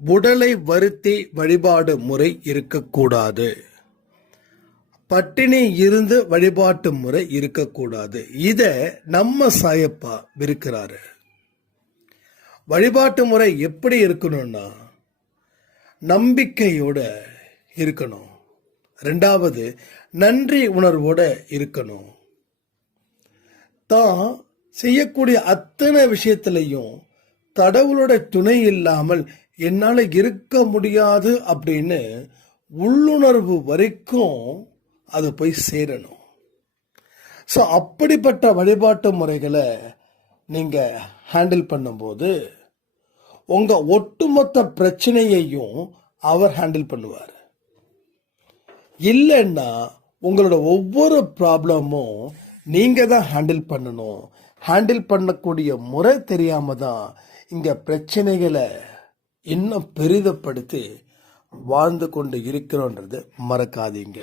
உடலை வருத்தி வழிபாடு முறை இருக்கக்கூடாது. பட்டினி இருந்து வழிபாட்டு முறை இருக்கக்கூடாது. இத நம்ம சாயப்பா விருக்கிறாரு. வழிபாட்டு முறை எப்படி இருக்கணும்னா நம்பிக்கையோட இருக்கணும். ரெண்டாவது, நன்றி உணர்வோட இருக்கணும். தான் செய்யக்கூடிய அத்தனை விஷயத்திலையும் கடவுளோட துணை இல்லாமல் என்னால் இருக்க முடியாது அப்படின்னு உள்ளுணர்வு வரைக்கும் அது போய் சேரணும். ஸோ அப்படிப்பட்ட வழிபாட்டு முறைகளை நீங்கள் ஹேண்டில் பண்ணும்போது உங்கள் ஒட்டுமொத்த பிரச்சனையையும் அவர் ஹேண்டில் பண்ணுவார். இல்லைன்னா உங்களோட ஒவ்வொரு ப்ராப்ளமும் நீங்கள் தான் ஹேண்டில் பண்ணணும். ஹேண்டில் பண்ணக்கூடிய முறை தெரியாம தான் இங்கே பிரச்சனைகளை இன்னும் பெரிதப்படுத்தி வாழ்ந்து கொண்டு இருக்கிறோன்றது மறக்காதீங்க.